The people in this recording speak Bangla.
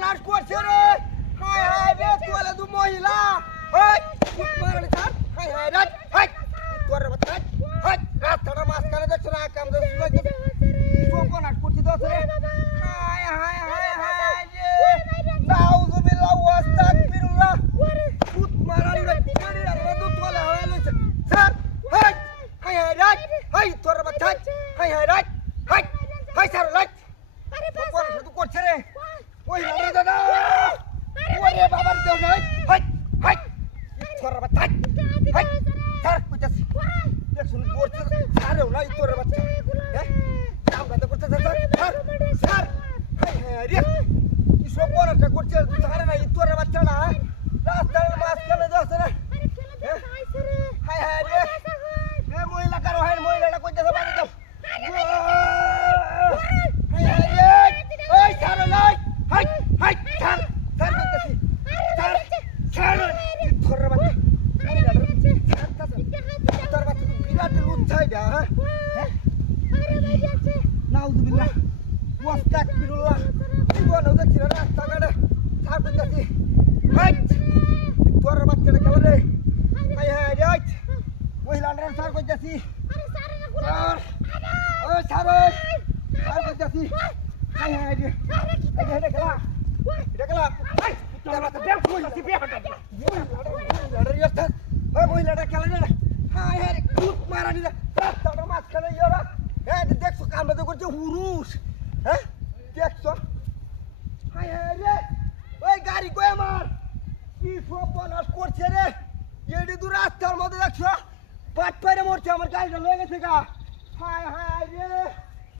সর্বনাশ করছে রে হায় হায় রে তোলে দু মহিলা ওই মারনি স্যার হায় হায় রে হায় তোর বাচ্চা হায় রাস্তাটা মাঝখানে দেখছ না কাম দে সর্বনাশ করছি তো রে হায় হায় হায় হায় রে নাউজুবিল্লাহ ওয়াস্তাগফিরুল্লাহ ভূত মারানি রে কেড়ে আল্লাহ তো তোলে হয়ে লইছে স্যার হায় হায় হায় রে হায় তোর বাচ্চা হায় হায় রে হায় হায় স্যার রে আরে বাবা শুধু করছে রে ওই রে দাদা ওরে বাবার দেও নাই হাই হাই তোর বাচ্চা হাই স্যার কইতাছি দেখুন করছে স্যারও নাই তোর বাচ্চা হ্যাঁ কাম কাজ করতে স্যার স্যার হাই হায় রে কি সব বড়টা করছে স্যার নাই তোর বাচ্চা না রাস্তার মাছ চলে যাচ্ছে রে হাই হায় রে এ মহিলা কারো হাই মহিলাটা কইতাছে বাড়ি যাও হাই হায় রে ওই স্যার নাই হাই হাই স্যার স্যার কইতাছি স্যার স্যার তোর বাচ্চা তোর বাচ্চা বিরাট উৎসাহ দা হ্যাঁ নাউজুবিল্লাহ ওয়াস্তাগফিরুল্লাহ জীবন ওদের ছিল রাস্তাঘাটে স্যার কইতাছি হাই তোর বাচ্চাটা খেলা রে হাই হায় রে মহিলাটা স্যার কইতাছি স্যার ও স্যার স্যার কইতাছি হাই হায় রে এটা খেলা এটা খেলা হাই তোর বাচ্চা ব্যাগ কইতাছি ব্যাগটা মহিলাটা খেলা রে হাই হায় রে খুব মারানি রে রাস্তাটা মাঝখানে ইয়োরা হ্যাঁ দেখছো কামটা তো করছে হুরুস হ্যাঁ দেখছো হাই হায় রে ওই গাড়ি কই আমার কি সব বনাস করছে রে এডি দূর রাস্তার মধ্যে দেখছো পাট পাইরে মরছে আমার গাড়িটা লয়ে গেছে গা হায় হায় রে